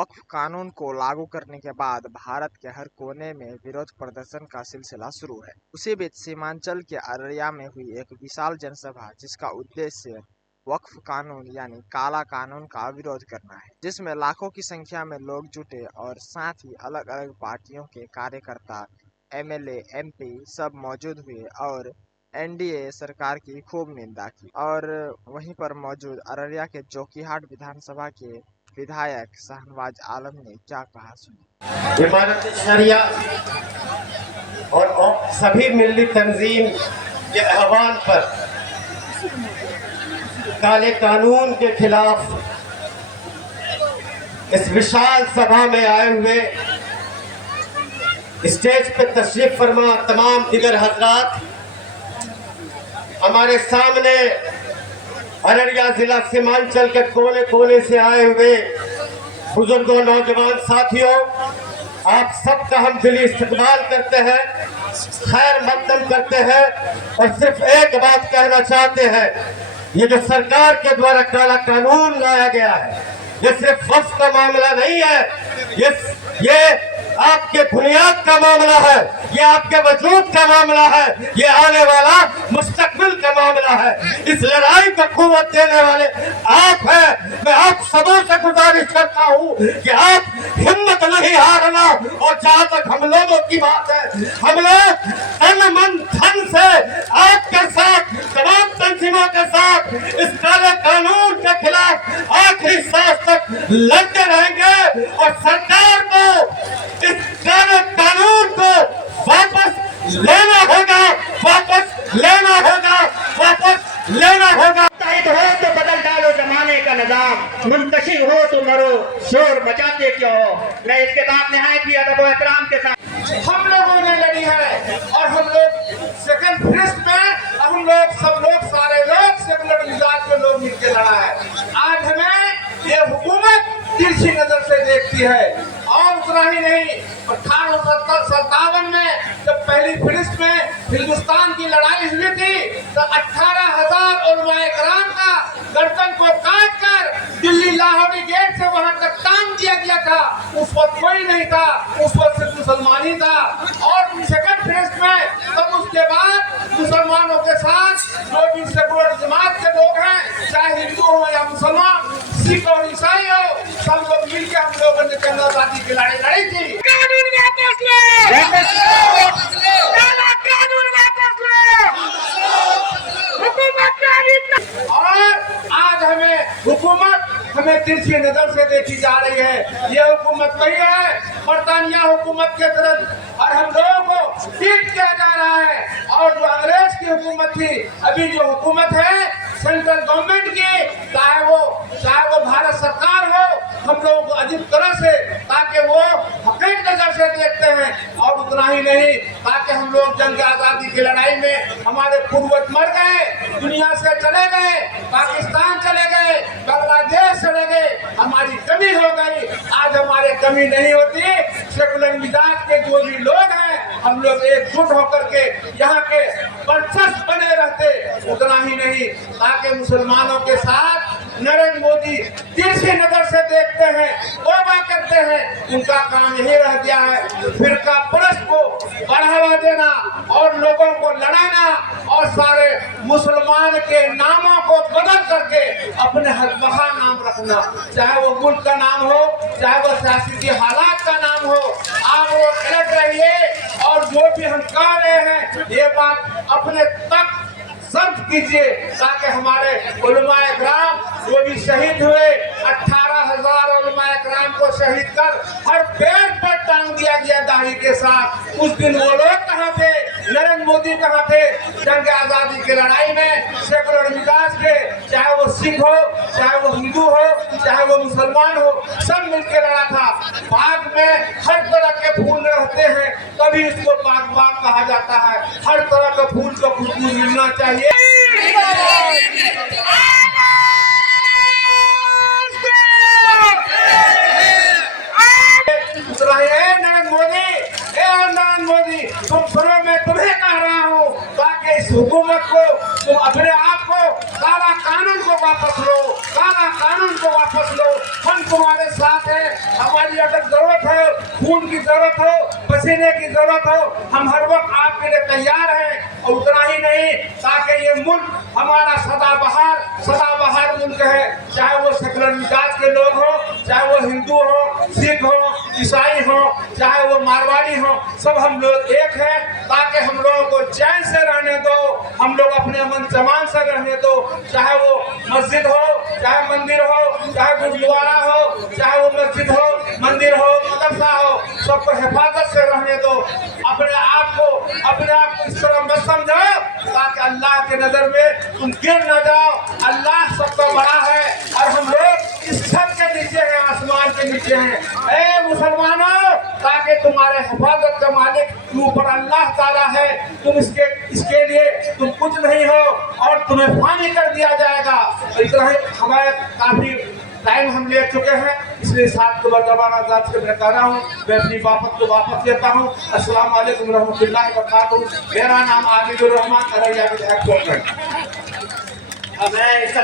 वक्फ कानून को लागू करने के बाद भारत के हर कोने में विरोध प्रदर्शन का सिलसिला शुरू है। उसी बीच सीमांचल के अररिया में हुई एक विशाल जनसभा जिसका उद्देश्य वक्फ कानून यानी काला कानून का विरोध करना है, जिसमें लाखों की संख्या में लोग जुटे और साथ ही अलग अलग पार्टियों के कार्यकर्ता, एमएलए, एमपी सब मौजूद हुए और एनडीए सरकार की खूब निंदा की। और वहीं पर मौजूद अररिया के जोकीहाट विधानसभा के विधायक शाहनवाज आलम ने क्या कहा सुनिए। इमारत शरिया और सभी मिली तंजीम के आह्वान पर काले कानून के खिलाफ इस विशाल सभा में आए हुए स्टेज पर तशरीफ फरमा तमाम दिगर हजरात, हमारे सामने अररिया जिला सीमांचल के कोने कोने से आए हुए बुजुर्गों, नौजवान साथियों, आप सबका हम दिली इस्तकबाल करते हैं, खैर मकदम करते हैं और सिर्फ एक बात कहना चाहते हैं, ये जो सरकार के द्वारा काला कानून लाया गया है, ये सिर्फ वक्फ का मामला नहीं है, ये आपके बुनियाद का मामला है, ये आपके वजूद का मामला है, ये आने वाला मुस्तकबिल का मामला है। इस लड़ाई को कुव्वत देने वाले आप हैं। मैं आप सबों से गुजारिश करता हूँ कि आप हिम्मत नहीं हारना। और जहाँ तक हम लोगों की बात है, हम लोग तन मन धन से आपके साथ, तमाम तंजीमों के साथ इस काले कानून के खिलाफ आखिरी सांस तक लड़ते रहेंगे और सरकार को इस काले कानून को वापस लेना होगा, वापस लेना होगा, वापस लेना होगा। हो तो बदल डालो जमाने का निजाम, मुंतशिर हो तो मरो, शोर मचाते क्यों हो। मैं इसके बाद निहायत ही अदब और एहतराम के साथ हम लोगों ने लड़ी है और हम लोग सेकंड फेज में हम लोग सब लोग सारे लोग सेकुलर मिजाज के लोग मिलकर लड़ा है। आज हमें ये हुकूमत तिरछी नजर से देखती है और उतना ही नहीं, 1857 में जब पहली फिरिस्त में हिंदुस्तान की लड़ाई हुई थी तो 18,000 उलमाए कराम का गर्दन को काट कर दिल्ली लाहौरी गेट से वहां तक टांग दिया गया था। उस वक्त कोई नहीं था, उस वक्त सिर्फ मुसलमान ही था। और सेकंड फिरिस्त में तब उसके बाद मुसलमानों के साथ जो भी सेकुलर जमात के लोग हैं, चाहे हिंदू हो या मुसलमान, सिख और ईसाई हो, सब लोग मिलकर हम लोगों ने जंग आजादी की लड़ाई लड़ी थी। कानून वापस लो, काला कानून वापस लो, हुकूमत और आज हमें तिरछी नजर से देखी जा रही है। ये हुकूमत वही है बरतानिया हुकूमत के तरफ और हम लोगों को पीट किया जा रहा है। और जो अंग्रेज की हुकूमत थी, अभी जो हुकूमत है सेंट्रल गवर्नमेंट की, चाहे वो भारत सरकार हो, हम लोगों को अजीब तरह से, ताकि वो हकीक नजर से देखते हैं। और उतना ही नहीं, ताकि हम लोग जंग आजादी की लड़ाई में हमारे पूर्वज मर गए, दुनिया से चले गए, पाकिस्तान चले गए, बांग्लादेश चले गए, हमारी कमी हो गई। आज हमारे कमी नहीं होती। सेकुलर मिजाज के जो भी लोग हैं, हम लोग एकजुट होकर के यहाँ के वर्चस्व बने रहते। उतना ही नहीं, ताकि मुसलमानों के साथ नरेंद्र मोदी तिरछी नजर से देखते हैं, तौबा करते हैं। उनका काम यही रह गया है फिरका परस्त को बढ़ावा देना और लोगों को लड़ाना और सारे मुसलमान के नामों को बदल करके अपने हकबहा नाम रखना, चाहे वो मुल्क का नाम हो, चाहे वो सियासी हालात का नाम हो। आप वो अलग रहिए और जो भी हम कह रहे हैं ये बात अपने तक सर्व कीजिए, ताकि हमारे उलमाए कराम जो भी शहीद हुए, 18,000 उलमाए कराम को शहीद कर हर पेड़ पर टांग दिया गया दाढ़ी के साथ। उस दिन वो लोग कहाँ थे, नरेंद्र मोदी कहाँ थे जंग आजादी की लड़ाई में? सेकुलर मिजाज के, चाहे वो सिख हो, चाहे वो हिंदू हो, चाहे वो मुसलमान हो, सब मिलकर लड़ा था। बाग में हर तरह के फूल रहते हैं, तभी इसको बागबान कहा जाता है। हर तरह के फूल को खुशबू मिलना चाहिए। नरेंद्र मोदी, तुम सुनो, मैं तुम्हें कह रहा हूँ, ताकि इस हुकूमत को, तुम अपने आप को काला कानून को वापस लो, काला कानून को वापस लो। हम हम तुम्हारे साथ हैं। हमारी अगर जरूरत है, खून की जरूरत हो, पसीने की जरूरत हो, हम हर वक्त आपके लिए तैयार हैं। और उतना ही नहीं, ताकि ये मुल्क हमारा सदाबहार मुल्क है। चाहे वो सेकुलर मिजाज के लोग हो, चाहे वो हिंदू हो, सिख हो, ईसाई हो, चाहे वो मारवाड़ी हो, सब हम लोग एक हैं। ताकि हम लोगों को चैन से रहने दो, हम लोग अपने अमन चमान से रहने दो। चाहे वो मस्जिद हो, चाहे मंदिर हो, चाहे गुरुद्वारा हो, चाहे वो मस्जिद हो, मंदिर हो, मदरसा हो, सबको हिफाजत से रहने दो। अपने आप को इस तरह मत समझो ताकि अल्लाह के नजर में तुम गिर न जाओ। अल्लाह सबसे बड़ा है और हम लोग इस छत के नीचे हैं, आसमान के नीचे हैं। ए मुसलमानों, ताकि तुम्हारे हिफाजत का मालिक ऊपर अल्लाह ताला है। तुम इसके लिए तुम कुछ नहीं हो और तुम्हें फानी कर दिया जाएगा। इतना ही हमारे काफी टाइम हम ले चुके हैं, इसलिए साथ को बर्दाना जात से मैं कह रहा हूँ, मैं अपनी बात को वापस लेता हूँ। अस्सलाम वालेकुम रहमतुल्लाहि व बरकातहू। मेरा नाम आबिदुर रहमान अररिया विधायक। मैं इस